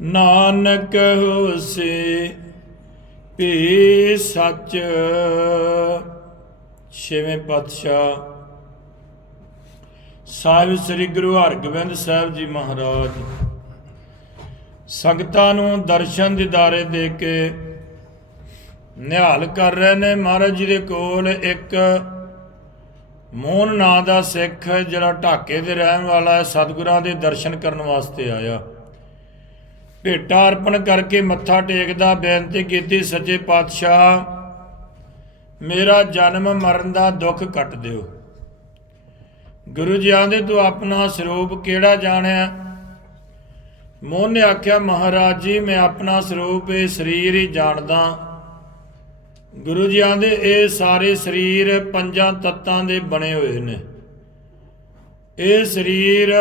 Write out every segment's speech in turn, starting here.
ਨਾਨਕ ਹੋਸੀ ਭੀ ਸੱਚ। ਛੇਵੇਂ ਪਾਤਸ਼ਾਹ ਸਾਹਿਬ ਸ੍ਰੀ ਗੁਰੂ ਹਰਗੋਬਿੰਦ ਸਾਹਿਬ ਜੀ ਮਹਾਰਾਜ, ਸੰਗਤਾਂ ਨੂੰ ਦਰਸ਼ਨ ਦਿਦਾਰੇ ਦੇ ਕੇ ਨਿਹਾਲ ਕਰ ਰਹੇ ਨੇ। ਮਹਾਰਾਜ ਜੀ ਦੇ ਕੋਲ ਇੱਕ ਮੋਹਨ ਨਾਂ ਦਾ ਸਿੱਖ, ਜਿਹੜਾ ਢਾਕੇ ਦੇ ਰਹਿਣ ਵਾਲਾ ਹੈ, ਸਤਿਗੁਰਾਂ ਦੇ ਦਰਸ਼ਨ ਕਰਨ ਵਾਸਤੇ ਆਇਆ। ਭੇਟਾ ਅਰਪਣ ਕਰਕੇ ਮੱਥਾ ਟੇਕਦਾ ਬੇਨਤੀ ਕੀਤੀ, ਸੱਚੇ ਪਾਤਸ਼ਾਹ, ਮੇਰਾ ਜਨਮ ਮਰਨ ਦਾ ਦੁੱਖ ਕੱਟ ਦਿਓ। ਗੁਰੂ ਜੀ ਆਂਦੇ, ਤੂੰ ਆਪਣਾ ਸਰੂਪ ਕਿਹੜਾ ਜਾਣਿਆ? ਮੋਹਨ ਨੇ ਆਖਿਆ, ਮਹਾਰਾਜ ਜੀ, ਮੈਂ ਆਪਣਾ ਸਰੂਪ ਇਹ ਸਰੀਰ ਹੀ ਜਾਣਦਾ। ਗੁਰੂ ਜੀ ਆਂਦੇ, ਇਹ ਸਾਰੇ ਸਰੀਰ ਪੰਜਾਂ ਤੱਤਾਂ ਦੇ ਬਣੇ ਹੋਏ ਨੇ। ਇਹ ਸਰੀਰ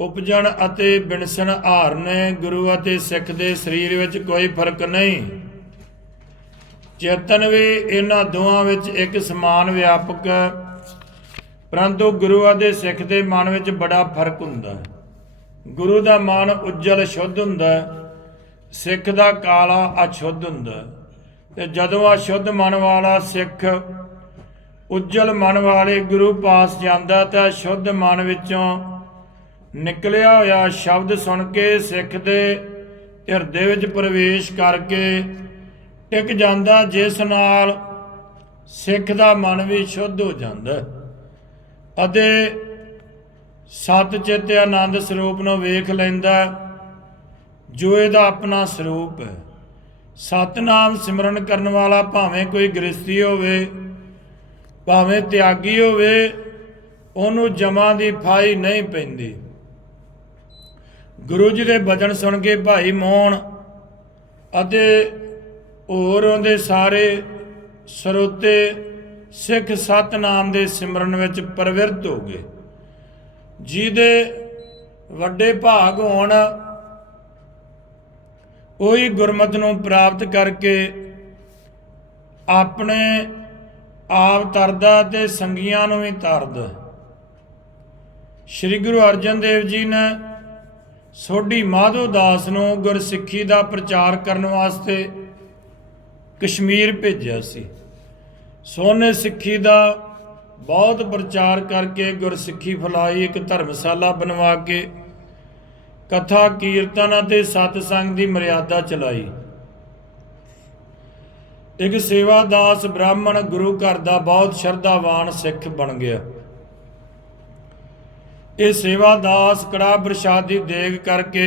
ਉਪਜਣ ਅਤੇ ਬਿਨਸਣ ਹਾਰ ਨੇ ਗੁਰੂ ਅਤੇ ਸਿੱਖ ਦੇ ਸਰੀਰ ਵਿੱਚ ਕੋਈ ਫ਼ਰਕ ਨਹੀਂ। ਚੇਤਨ ਵੀ ਇਹਨਾਂ ਦੋਹਾਂ ਵਿੱਚ ਇੱਕ ਸਮਾਨ ਵਿਆਪਕ ਪਰੰਤੂ ਗੁਰੂ ਅਤੇ ਸਿੱਖ ਦੇ ਮਨ ਵਿੱਚ ਬੜਾ ਫ਼ਰਕ ਹੁੰਦਾ ਹੈ। ਗੁਰੂ ਦਾ ਮਨ ਉੱਜਲ ਸ਼ੁੱਧ ਹੁੰਦਾ ਹੈ, ਸਿੱਖ ਦਾ ਕਾਲਾ ਅਸ਼ੁੱਧ ਹੁੰਦਾ ਹੈ ਤੇ ਜਦੋਂ ਅਸ਼ੁੱਧ ਮਨ ਵਾਲਾ ਸਿੱਖ ਉੱਜਲ ਮਨ ਵਾਲੇ ਗੁਰੂ ਪਾਸ ਜਾਂਦਾ ਤਾਂ ਸ਼ੁੱਧ ਮਨ ਵਿੱਚੋਂ ਨਿਕਲਿਆ ਹੋਇਆ ਸ਼ਬਦ ਸੁਣ ਕੇ ਸਿੱਖ ਦੇ ਹਿਰਦੇ ਵਿੱਚ ਪ੍ਰਵੇਸ਼ ਕਰਕੇ ਟਿਕ ਜਾਂਦਾ, ਜਿਸ ਨਾਲ ਸਿੱਖ ਦਾ ਮਨ ਵੀ ਸ਼ੁੱਧ ਹੋ ਜਾਂਦਾ। ਅਤੇ ਸਤ ਚਿੱਤ ਆਨੰਦ ਸਰੂਪ ਨੂੰ ਵੇਖ ਲੈਂਦਾ, ਜੋ ਇਹਦਾ ਆਪਣਾ ਸਰੂਪ ਹੈ। ਸਤਨਾਮ ਸਿਮਰਨ ਕਰਨ ਵਾਲਾ ਭਾਵੇਂ ਕੋਈ ਗ੍ਰਸਤੀ ਹੋਵੇ, ਭਾਵੇਂ ਤਿਆਗੀ ਹੋਵੇ, ਉਹਨੂੰ ਜਮਾਂ ਦੀ ਫਾਈ ਨਹੀਂ ਪੈਂਦੀ। ਗੁਰੂ ਜੀ ਦੇ ਬਚਨ ਸੁਣ ਕੇ ਭਾਈ ਮੋਹਣ ਅਤੇ ਹੋਰ ਉਹਦੇ ਸਾਰੇ ਸਰੋਤੇ ਸਿੱਖ ਸਤਨਾਮ ਦੇ ਸਿਮਰਨ ਵਿੱਚ ਪ੍ਰਵਿਰਤ ਹੋ ਗਏ। ਜਿਹਦੇ ਵੱਡੇ ਭਾਗ ਹੋਣ, ਉਹੀ ਗੁਰਮਤ ਨੂੰ ਪ੍ਰਾਪਤ ਕਰਕੇ ਆਪਣੇ ਆਪ ਤਰਦਾ ਤੇ ਸੰਗੀਆਂ ਨੂੰ ਵੀ ਤਰਦਾ। ਸ੍ਰੀ ਗੁਰੂ ਅਰਜਨ ਦੇਵ ਜੀ ਨੇ ਸੋਢੀ ਮਾਧੋ ਦਾਸ ਨੂੰ ਗੁਰਸਿੱਖੀ ਦਾ ਪ੍ਰਚਾਰ ਕਰਨ ਵਾਸਤੇ ਕਸ਼ਮੀਰ ਭੇਜਿਆ ਸੀ। ਸੋਨੇ ਸਿੱਖੀ ਦਾ ਬਹੁਤ ਪ੍ਰਚਾਰ ਕਰਕੇ ਗੁਰਸਿੱਖੀ ਫੈਲਾਈ ਇੱਕ ਧਰਮਸ਼ਾਲਾ ਬਣਵਾ ਕੇ ਕਥਾ ਕੀਰਤਨ ਅਤੇ ਸਤਸੰਗ ਦੀ ਮਰਿਆਦਾ ਚਲਾਈ। ਇੱਕ ਸੇਵਾਦਾਸ ਬ੍ਰਾਹਮਣ ਗੁਰੂ ਘਰ ਦਾ ਬਹੁਤ ਸ਼ਰਧਾਵਾਨ ਸਿੱਖ ਬਣ ਗਿਆ। ਇਹ ਸੇਵਾਦਾਸ ਕੜਾ ਪ੍ਰਸ਼ਾਦ ਦੀ ਦੇਗ ਕਰਕੇ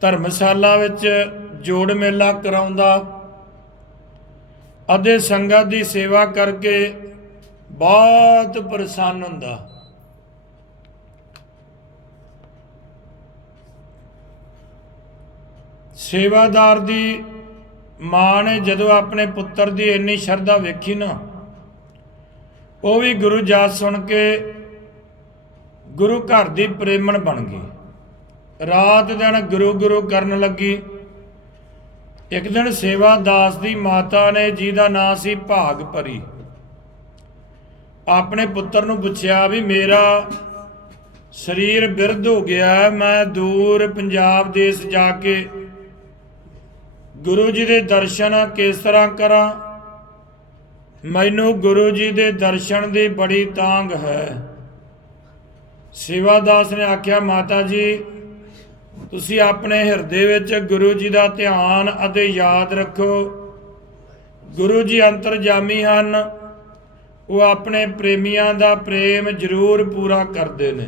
ਧਰਮਸ਼ਾਲਾ ਵਿੱਚ ਜੋੜ ਮੇਲਾ ਕਰਾਉਂਦਾ। ਅਤੇ ਸੰਗਤ ਦੀ ਸੇਵਾ ਕਰਕੇ ਬਹੁਤ ਪ੍ਰਸੰਨ ਹੁੰਦਾ। ਸੇਵਾਦਾਰ ਦੀ ਮਾਂ ਨੇ ਜਦੋਂ ਆਪਣੇ ਪੁੱਤਰ ਦੀ ਇੰਨੀ ਸ਼ਰਧਾ ਵੇਖੀ ਨਾ, ਉਹ ਵੀ ਗੁਰੂ ਜਾਤ ਸੁਣ ਕੇ ਗੁਰੂ ਘਰ ਦੀ ਪ੍ਰੇਮਣ ਬਣ ਗਈ। ਰਾਤ ਦਿਨ ਗੁਰੂ ਗੁਰੂ ਕਰਨ ਲੱਗੀ। ਇੱਕ ਦਿਨ ਸੇਵਾ ਦਾਸ ਦੀ ਮਾਤਾ ਨੇ ਜਿਹਦਾ ਨਾਂ ਸੀ ਭਾਗ ਭਰੀ। ਆਪਣੇ ਪੁੱਤਰ ਨੂੰ ਪੁੱਛਿਆ ਵੀ, ਮੇਰਾ ਸਰੀਰ ਬਿਰਧ ਹੋ ਗਿਆ ਮੈਂ ਦੂਰ ਪੰਜਾਬ ਦੇਸ਼ ਜਾ ਕੇ ਗੁਰੂ ਜੀ ਦੇ ਦਰਸ਼ਨ ਕਿਸ ਤਰ੍ਹਾਂ ਕਰਾਂ? ਮੈਨੂੰ ਗੁਰੂ ਜੀ ਦੇ ਦਰਸ਼ਨ ਦੀ ਬੜੀ ਤਾਂਗ ਹੈ। ਸੇਵਾਦਾਸ ਨੇ ਆਖਿਆ, ਮਾਤਾ ਜੀ, ਤੁਸੀਂ ਆਪਣੇ ਹਿਰਦੇ ਵਿੱਚ ਗੁਰੂ ਜੀ ਦਾ ਧਿਆਨ ਅਤੇ ਯਾਦ ਰੱਖੋ। ਗੁਰੂ ਜੀ ਅੰਤਰਜਾਮੀ ਹਨ। ਉਹ ਆਪਣੇ ਪ੍ਰੇਮੀਆਂ ਦਾ ਪ੍ਰੇਮ ਜ਼ਰੂਰ ਪੂਰਾ ਕਰਦੇ ਨੇ।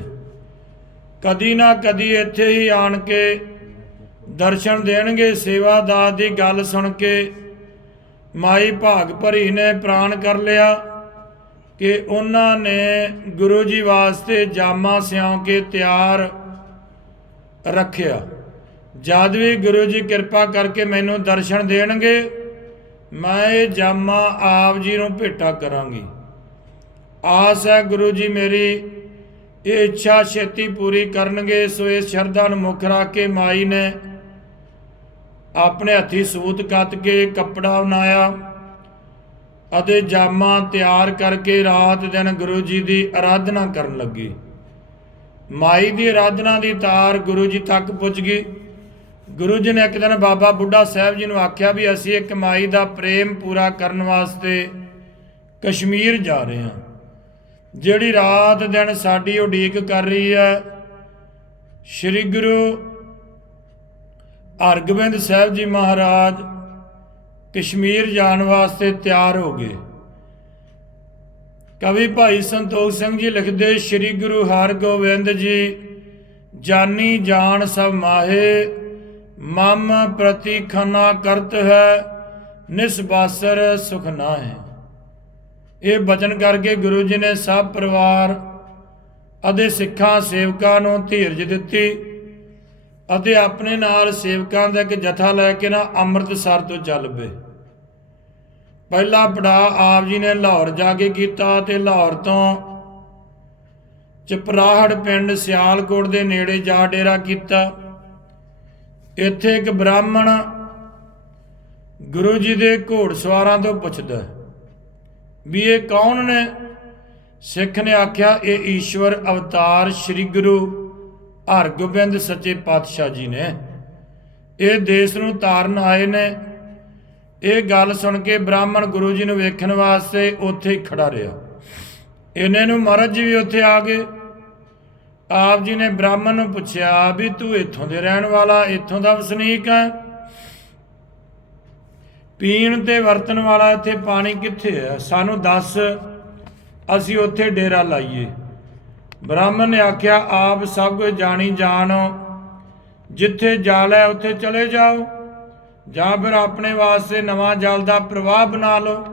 ਕਦੀ ਨਾ ਕਦੀ ਇੱਥੇ ਹੀ ਆਣ ਕੇ ਦਰਸ਼ਨ ਦੇਣਗੇ, ਸੇਵਾਦਾਸ ਦੀ ਗੱਲ ਸੁਣ ਕੇ ਮਾਈ ਭਾਗ ਭਰੀ ਨੇ, ਪ੍ਰਾਣ ਕਰ ਲਿਆ। ਕਿ ਉਹਨਾਂ ਨੇ ਗੁਰੂ ਜੀ ਵਾਸਤੇ ਜਾਮਾ ਸਿਉਂ ਕੇ ਤਿਆਰ ਰੱਖਿਆ। ਜਦ ਵੀ ਗੁਰੂ ਜੀ ਕਿਰਪਾ ਕਰਕੇ ਮੈਨੂੰ ਦਰਸ਼ਨ ਦੇਣਗੇ, ਮੈਂ ਇਹ ਜਾਮਾ ਆਪ ਜੀ ਨੂੰ ਭੇਟਾ ਕਰਾਂਗੀ। ਆਸ ਹੈ ਗੁਰੂ ਜੀ ਮੇਰੀ, ਇਹ ਇੱਛਾ ਛੇਤੀ ਪੂਰੀ ਕਰਨਗੇ, ਸੋ ਇਸ ਸ਼ਰਧਾ ਨੂੰ ਮੁੱਖ ਰੱਖ ਕੇ ਮਾਈ ਨੇ ਆਪਣੇ ਹੱਥੀ ਸੂਤ ਕੱਤ ਕੇ ਕੱਪੜਾ ਬਣਾਇਆ। ਅਤੇ ਜਾਮਾ ਤਿਆਰ ਕਰਕੇ ਰਾਤ ਦਿਨ ਗੁਰੂ ਜੀ ਦੀ ਆਰਾਧਨਾ ਕਰਨ ਲੱਗੀ। ਮਾਈ ਦੀ ਆਰਾਧਨਾ ਦੀ ਤਾਰ ਗੁਰੂ ਜੀ ਤੱਕ ਪੁੱਜ ਗਈ। ਗੁਰੂ ਜੀ ਨੇ ਇੱਕ ਦਿਨ ਬਾਬਾ ਬੁੱਢਾ ਸਾਹਿਬ ਜੀ ਨੂੰ ਆਖਿਆ ਵੀ ਅਸੀਂ ਇੱਕ ਮਾਈ ਦਾ ਪ੍ਰੇਮ ਪੂਰਾ ਕਰਨ ਵਾਸਤੇ ਕਸ਼ਮੀਰ ਜਾ ਰਹੇ ਹਾਂ। ਜਿਹੜੀ ਰਾਤ ਦਿਨ ਸਾਡੀ ਉਡੀਕ ਕਰ ਰਹੀ ਹੈ, ਸ੍ਰੀ ਗੁਰੂ ਹਰਗੋਬਿੰਦ ਸਾਹਿਬ ਜੀ ਮਹਾਰਾਜ ਕਸ਼ਮੀਰ ਜਾਣ ਵਾਸਤੇ ਤਿਆਰ ਹੋ ਗਏ। ਕਵੀ ਭਾਈ ਸੰਤੋਖ ਸਿੰਘ ਜੀ ਲਿਖਦੇ, ਸ੍ਰੀ ਗੁਰੂ ਹਰਗੋਬਿੰਦ ਜੀ, ਜਾਨੀ ਜਾਣ ਸਭ ਮਾਹੇ, ਮਮ ਪ੍ਰਤੀ ਖਨਾ ਕਰਤ ਹੈ ਨਿਸਬਾਸਰ ਸੁਖ ਹੈ ਇਹ ਬਚਨ ਕਰਕੇ ਗੁਰੂ ਜੀ ਨੇ ਸਭ ਪਰਿਵਾਰ ਅਤੇ ਸਿੱਖਾਂ ਸੇਵਕਾਂ ਨੂੰ ਧੀਰਜ ਦਿੱਤੀ। ਅਤੇ ਆਪਣੇ ਨਾਲ ਸੇਵਕਾਂ ਦਾ ਇੱਕ ਜਥਾ ਲੈ ਕੇ ਨਾ ਅੰਮ੍ਰਿਤਸਰ ਤੋਂ ਚੱਲ ਪਏ। ਪਹਿਲਾ ਪੜਾਅ ਆਪ ਜੀ ਨੇ ਲਾਹੌਰ ਜਾ ਕੇ ਕੀਤਾ ਤੇ ਲਾਹੌਰ ਤੋਂ ਚਪਰਾਹੜ ਪਿੰਡ ਸਿਆਲਕੋਟ ਦੇ ਨੇੜੇ ਜਾ ਡੇਰਾ ਕੀਤਾ। ਇੱਥੇ ਇੱਕ ਬ੍ਰਾਹਮਣ ਗੁਰੂ ਜੀ ਦੇ ਘੋੜਸਵਾਰਾਂ ਤੋਂ ਪੁੱਛਦਾ ਵੀ ਇਹ ਕੌਣ ਨੇ? ਸਿੱਖ ਨੇ ਆਖਿਆ, ਇਹ ਈਸ਼ਵਰ ਅਵਤਾਰ ਸ੍ਰੀ ਗੁਰੂ। ਹਰਗੋਬਿੰਦ ਸੱਚੇ ਪਾਤਸ਼ਾਹ ਜੀ ਨੇ। ਇਹ ਦੇਸ਼ ਨੂੰ ਤਾਰਨ ਆਏ ਨੇ। ਇਹ ਗੱਲ ਸੁਣ ਕੇ ਬ੍ਰਾਹਮਣ ਗੁਰੂ ਜੀ ਨੂੰ ਵੇਖਣ ਵਾਸਤੇ ਉੱਥੇ ਹੀ ਖੜਾ ਰਿਹਾ। ਇਹਨੇ ਨੂੰ ਮਹਾਰਾਜ ਜੀ ਵੀ ਉੱਥੇ ਆ ਗਏ। ਆਪ ਜੀ ਨੇ ਬ੍ਰਾਹਮਣ ਨੂੰ ਪੁੱਛਿਆ, ਵੀ ਤੂੰ ਇੱਥੋਂ ਦੇ ਰਹਿਣ ਵਾਲਾ, ਇੱਥੋਂ ਦਾ ਵਸਨੀਕ ਹੈ? ਪੀਣ ਤੇ ਵਰਤਣ ਵਾਲਾ ਇੱਥੇ ਪਾਣੀ ਕਿੱਥੇ ਹੈ? ਸਾਨੂੰ ਦੱਸ, ਅਸੀਂ ਉੱਥੇ ਡੇਰਾ ਲਾਈਏ। ਬ੍ਰਾਹਮਣ ਨੇ ਆਖਿਆ, ਆਪ ਸਭ ਕੁਝ ਜਾਣੀ ਜਾਣੋ ਜਿੱਥੇ ਜਲ ਹੈ ਉੱਥੇ ਚਲੇ ਜਾਓ। ਜਾਂ ਫਿਰ ਆਪਣੇ ਵਾਸਤੇ ਨਵਾਂ ਜਲ ਦਾ ਪ੍ਰਵਾਹ ਬਣਾ ਲਓ।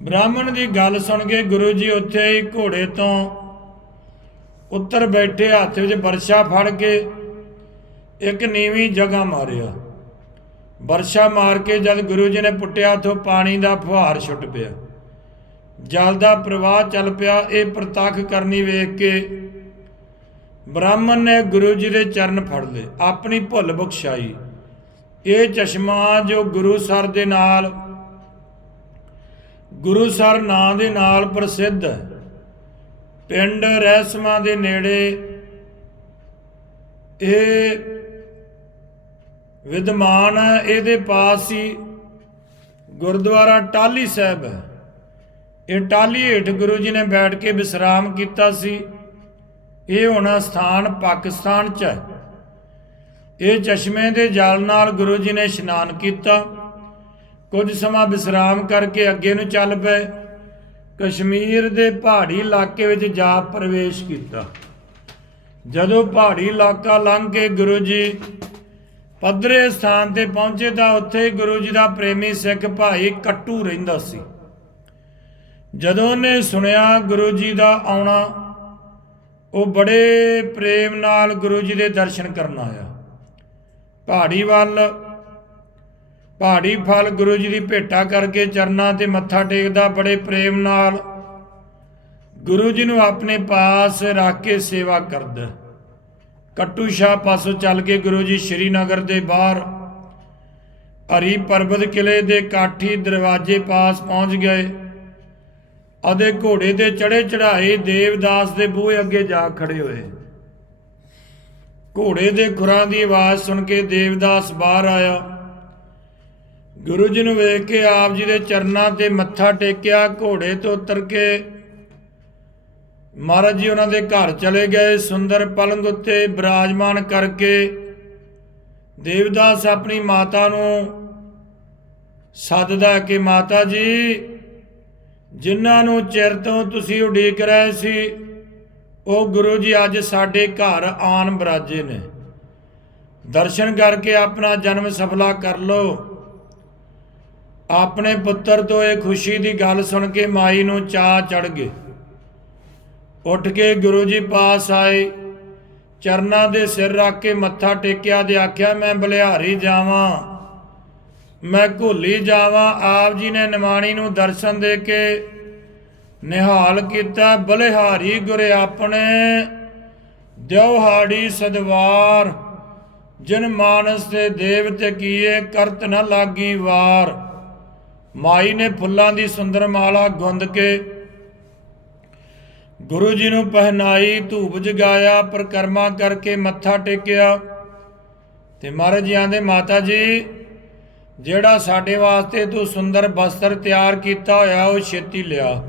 ਬ੍ਰਾਹਮਣ ਦੀ ਗੱਲ ਸੁਣ ਕੇ ਗੁਰੂ ਜੀ ਉੱਥੇ ਹੀ ਘੋੜੇ ਤੋਂ ਉੱਤਰ ਬੈਠੇ, ਹੱਥ ਵਿੱਚ ਵਰਸ਼ਾ ਫੜ ਕੇ ਇੱਕ ਨੀਵੀਂ ਜਗ੍ਹਾ ਮਾਰਿਆ। ਵਰਸ਼ਾ ਮਾਰ ਕੇ ਜਦ ਗੁਰੂ ਜੀ ਨੇ ਪੁੱਟਿਆ ਤੋਂ ਪਾਣੀ ਦਾ ਫੁਹਾਰ ਛੁੱਟ ਪਿਆ। ਜਲ ਦਾ ਪ੍ਰਵਾਹ ਚੱਲ ਪਿਆ, ਇਹ ਪ੍ਰਤੱਖ ਕਰਨੀ ਵੇਖ ਕੇ ਬ੍ਰਾਹਮਣ ਨੇ ਗੁਰੂ ਜੀ ਦੇ ਚਰਨ ਫੜ ਲਏ, ਆਪਣੀ ਭੁੱਲ ਬਖਸ਼ਾਈ। ਇਹ ਚਸ਼ਮਾ ਜੋ ਗੁਰੂ ਸਰ ਦੇ ਨਾਲ, ਗੁਰੂ ਸਰ ਨਾਂ ਦੇ ਨਾਲ ਪ੍ਰਸਿੱਧ ਹੈ, ਪਿੰਡ ਰਹਿਸਮਾ ਦੇ ਨੇੜੇ, ਇਹ ਵਿਦਮਾਨ ਹੈ, ਇਹਦੇ ਪਾਸ ਹੀ ਗੁਰਦੁਆਰਾ ਟਾਲੀ ਸਾਹਿਬ ਹੈ। ਇਹ ਟਾਲੀ ਹੇਠ ਗੁਰੂ ਜੀ ਨੇ ਬੈਠ ਕੇ ਵਿਸਰਾਮ ਕੀਤਾ ਸੀ। ਇਹ ਹੁਣ ਸਥਾਨ ਪਾਕਿਸਤਾਨ 'ਚ ਹੈ। ਇਹ ਚਸ਼ਮੇ ਦੇ ਜਲ ਨਾਲ ਗੁਰੂ ਜੀ ਨੇ ਇਸ਼ਨਾਨ ਕੀਤਾ। ਕੁਝ ਸਮਾਂ ਵਿਸਰਾਮ ਕਰਕੇ ਅੱਗੇ ਨੂੰ ਚੱਲ ਪਏ। ਕਸ਼ਮੀਰ ਦੇ ਪਹਾੜੀ ਇਲਾਕੇ ਵਿੱਚ ਜਾ ਪ੍ਰਵੇਸ਼ ਕੀਤਾ। ਜਦੋਂ ਪਹਾੜੀ ਇਲਾਕਾ ਲੰਘ ਕੇ ਗੁਰੂ ਜੀ ਪੱਧਰੇ ਸਥਾਨ ਤੇ ਪਹੁੰਚੇ ਤਾਂ ਉੱਥੇ ਗੁਰੂ ਜੀ ਦਾ ਪ੍ਰੇਮੀ ਸਿੱਖ ਭਾਈ ਕੱਟੂ ਰਹਿੰਦਾ ਸੀ। ਜਦੋਂ ਉਹਨੇ ਸੁਣਿਆ ਗੁਰੂ ਜੀ ਦਾ ਆਉਣਾ, ਉਹ ਬੜੇ ਪ੍ਰੇਮ ਨਾਲ ਗੁਰੂ ਜੀ ਦੇ ਦਰਸ਼ਨ ਕਰਨ ਆਇਆ। ਪਹਾੜੀ ਵੱਲ, ਪਹਾੜੀ ਫਲ ਗੁਰੂ ਜੀ ਦੀ ਭੇਟਾ ਕਰਕੇ ਚਰਨਾਂ ਤੇ ਮੱਥਾ ਟੇਕਦਾ, ਬੜੇ ਪ੍ਰੇਮ ਨਾਲ ਗੁਰੂ ਜੀ ਨੂੰ ਆਪਣੇ ਪਾਸ ਰੱਖ ਕੇ ਸੇਵਾ ਕਰਦਾ। ਕੱਟੂ ਸ਼ਾਹ ਪਾਸੋਂ ਚੱਲ ਕੇ ਗੁਰੂ ਜੀ ਸ਼੍ਰੀਨਗਰ ਦੇ ਬਾਹਰ ਹਰੀ ਪਰਬਤ ਕਿਲੇ ਦੇ ਕਾਠੀ ਦਰਵਾਜ਼ੇ ਪਾਸ ਪਹੁੰਚ ਗਏ। ਅਦੇ ਘੋੜੇ ਤੇ ਚੜੇ ਚੜਾਏ ਦੇਵਦਾਸ ਦੇ ਬੂਹੇ ਅੱਗੇ ਜਾ ਖੜੇ ਹੋਏ। ਘੋੜੇ ਦੇ ਖੁਰਾਂ ਦੀ ਆਵਾਜ਼ ਸੁਣ ਕੇ ਦੇਵਦਾਸ ਬਾਹਰ ਆਇਆ। ਗੁਰੂ ਜੀ ਨੂੰ ਵੇਖ ਕੇ ਆਪ ਜੀ ਦੇ ਚਰਨਾਂ ਤੇ ਮੱਥਾ ਟੇਕਿਆ, ਘੋੜੇ ਤੋਂ ਉਤਰ ਕੇ ਮਹਾਰਾਜ ਜੀ ਉਹਨਾਂ ਦੇ ਘਰ ਚਲੇ ਗਏ। ਸੁੰਦਰ ਪਲੰਗ ਉੱਤੇ ਬਿਰਾਜਮਾਨ ਕਰਕੇ ਦੇਵਦਾਸ ਆਪਣੀ ਮਾਤਾ ਨੂੰ ਸੱਦਦਾ ਕਿ, ਮਾਤਾ ਜੀ ਜਿਨ੍ਹਾਂ ਨੂੰ ਚਿਰ ਤੋਂ ਤੁਸੀਂ ਉਡੀਕ ਰਹੇ ਸੀ, ਉਹ ਗੁਰੂ ਜੀ ਅੱਜ ਸਾਡੇ ਘਰ ਆਣ ਬਰਾਜੇ ਨੇ। ਦਰਸ਼ਨ ਕਰਕੇ ਆਪਣਾ ਜਨਮ ਸਫਲਾ ਕਰ ਲਓ। ਆਪਣੇ ਪੁੱਤਰ ਤੋਂ ਇਹ ਖੁਸ਼ੀ ਦੀ ਗੱਲ ਸੁਣ ਕੇ ਮਾਈ ਨੂੰ ਚਾਹ ਚੜ ਗਏ। ਉੱਠ ਕੇ ਗੁਰੂ ਜੀ ਪਾਸ ਆਏ। ਚਰਨਾਂ ਦੇ ਸਿਰ ਰੱਖ ਕੇ ਮੱਥਾ ਟੇਕਿਆ ਤੇ ਆਖਿਆ, ਮੈਂ ਬਲਿਹਾਰੀ ਜਾਵਾਂ। ਮੈਂ ਘੋਲੀ ਜਾਵਾਂ, ਆਪ ਜੀ ਨੇ ਨਿਮਾਣੀ ਨੂੰ ਦਰਸ਼ਨ ਦੇ ਕੇ ਨਿਹਾਲ ਕੀਤਾ। ਬਲਿਹਾਰੀ ਗੁਰ ਆਪਣੇ ਦਿਵਹਾੜੀ ਸਦਵਾਰ। ਜਿਨ ਮਾਨਸ ਤੇ ਦੇਵ ਤੇ ਕੀਏ, ਕਰਤ ਨ ਲਾਗੀ ਵਾਰ। ਮਾਈ ਨੇ ਫੁੱਲਾਂ ਦੀ ਸੁੰਦਰ ਮਾਲਾ ਗੁੰਦ ਕੇ, ਗੁਰੂ ਜੀ ਨੂੰ ਪਹਿਨਾਈ ਧੂਪ ਜਗਾਇਆ ਪ੍ਰਕਰਮਾ ਕਰਕੇ ਮੱਥਾ ਟੇਕਿਆ। ਤੇ ਮਹਾਰਾਜ ਜੀ ਆਂਦੇ, ਮਾਤਾ ਜੀ ਜਿਹੜਾ ਸਾਡੇ ਵਾਸਤੇ ਤੂੰ ਸੁੰਦਰ ਬਸਤਰ ਤਿਆਰ ਕੀਤਾ ਹੋਇਆ, ਉਹ ਛੇਤੀ ਲਿਆ।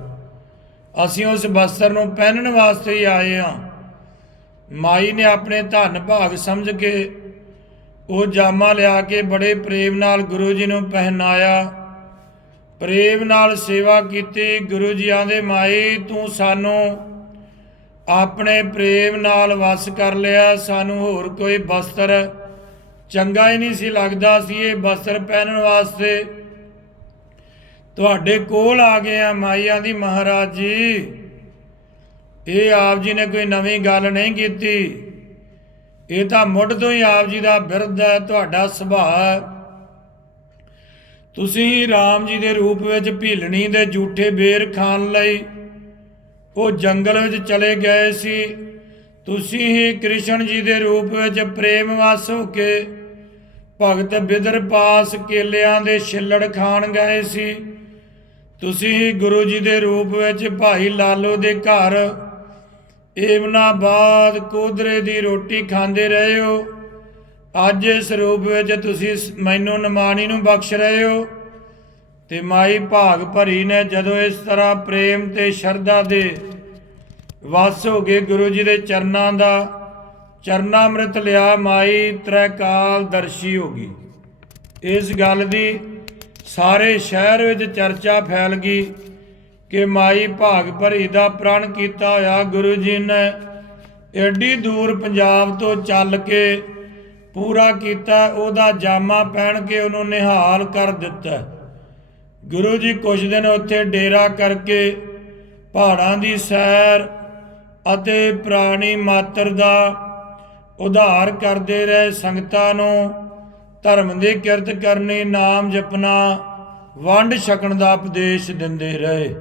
ਅਸੀਂ ਉਸ ਬਸਤਰ ਨੂੰ ਪਹਿਨਣ ਵਾਸਤੇ ਹੀ ਆਏ ਹਾਂ। ਮਾਈ ਨੇ ਆਪਣੇ ਧਨ ਭਾਗ ਸਮਝ ਕੇ ਉਹ ਜਾਮਾ ਲਿਆ ਕੇ ਬੜੇ ਪ੍ਰੇਮ ਨਾਲ ਗੁਰੂ ਜੀ ਨੂੰ ਪਹਿਨਾਇਆ। ਪ੍ਰੇਮ ਨਾਲ ਸੇਵਾ ਕੀਤੀ। ਗੁਰੂ ਜੀ ਆਂਦੇ ਮਾਈ, ਤੂੰ ਸਾਨੂੰ ਆਪਣੇ ਪ੍ਰੇਮ ਨਾਲ ਵਸ ਕਰ ਲਿਆ। ਸਾਨੂੰ ਹੋਰ ਕੋਈ ਬਸਤਰ ਚੰਗਾ ਹੀ ਨਹੀਂ ਸੀ ਲੱਗਦਾ ਸੀ ਇਹ ਬਸਤਰ ਪਹਿਨਣ ਵਾਸਤੇ। ਤੁਹਾਡੇ ਕੋਲ ਆ ਗਏ ਆ ਮਾਈਆਂ ਦੀ ਮਹਾਰਾਜ ਜੀ। ਇਹ ਆਪ ਜੀ ਨੇ ਕੋਈ ਨਵੀਂ ਗੱਲ ਨਹੀਂ ਕੀਤੀ। ਇਹ ਤਾਂ ਮੁੱਢ ਤੋਂ ਹੀ ਆਪ ਜੀ ਦਾ ਬਿਰਧ ਹੈ, ਤੁਹਾਡਾ ਸੁਭਾਅ ਤੁਸੀਂ ਹੀ RAM ਜੀ ਦੇ ਰੂਪ ਵਿੱਚ ਭੀਲਣੀ ਦੇ ਝੂਠੇ ਬੇਰ ਖਾਣ ਲਈ ਉਹ ਜੰਗਲ ਵਿੱਚ ਚਲੇ ਗਏ ਸੀ। ਤੁਸੀਂ ਹੀ ਕ੍ਰਿਸ਼ਨ ਜੀ ਦੇ ਰੂਪ ਵਿੱਚ ਪ੍ਰੇਮ ਵਸ ਹੋ ਕੇ ਭਗਤ ਬਿਦਰ ਪਾਸ ਕੇਲਿਆਂ ਦੇ ਛਿੱਲੜ ਖਾਣ ਗਏ ਸੀ। ਤੁਸੀਂ ਗੁਰੂ ਜੀ ਦੇ ਰੂਪ ਵਿੱਚ ਭਾਈ ਲਾਲੋ ਦੇ ਘਰ ਏਮਨਾਬਾਦ ਕੋਦਰੇ ਦੀ ਰੋਟੀ ਖਾਂਦੇ ਰਹੇ ਹੋ। ਅੱਜ ਇਸ ਰੂਪ ਵਿੱਚ ਤੁਸੀਂ ਮੈਨੂੰ ਨਿਮਾਣੀ ਨੂੰ ਬਖਸ਼ ਰਹੇ ਹੋ। ਤੇ ਮਾਈ ਭਾਗ ਭਰੀ ਨੇ ਜਦੋਂ ਇਸ ਤਰ੍ਹਾਂ ਪ੍ਰੇਮ ਤੇ ਸ਼ਰਧਾ ਦੇ ਵਸ ਹੋ ਗਏ ਗੁਰੂ ਜੀ ਦੇ ਚਰਨਾਂ ਦਾ ਚਰਨਾਮ੍ਰਿਤ ਲਿਆ ਮਾਈ ਤ੍ਰੈਕਾਲ ਦਰਸ਼ੀ ਹੋ ਗਈ ਇਸ ਗੱਲ ਦੀ ਸਾਰੇ ਸ਼ਹਿਰ ਵਿੱਚ ਚਰਚਾ ਫੈਲ ਗਈ ਕਿ ਮਾਈ ਭਾਗ ਭਰੀ ਦਾ ਪ੍ਰਣ ਕੀਤਾ ਹੋਇਆ ਗੁਰੂ ਜੀ ਨੇ ਐਡੀ ਦੂਰ ਪੰਜਾਬ ਤੋਂ ਚੱਲ ਕੇ ਪੂਰਾ ਕੀਤਾ, ਉਹਦਾ ਜਾਮਾ ਪਹਿਨ ਕੇ ਉਹਨੂੰ ਨਿਹਾਲ ਕਰ ਦਿੱਤਾ। ਗੁਰੂ ਜੀ ਕੁਝ ਦਿਨ ਉੱਥੇ ਡੇਰਾ ਕਰਕੇ ਪਹਾੜਾਂ ਦੀ ਸੈਰ ਅਤੇ ਪ੍ਰਾਣੀ ਮਾਤਰ ਦਾ ਉਧਾਰ ਕਰਦੇ ਰਹੇ ਸੰਗਤਾਂ ਨੂੰ, ਧਰਮ ਦੀ ਕਿਰਤ ਕਰਨੀ, ਨਾਮ ਜਪਣਾ, ਵੰਡ ਛਕਣ ਦਾ ਉਪਦੇਸ਼ ਦਿੰਦੇ ਰਹੇ।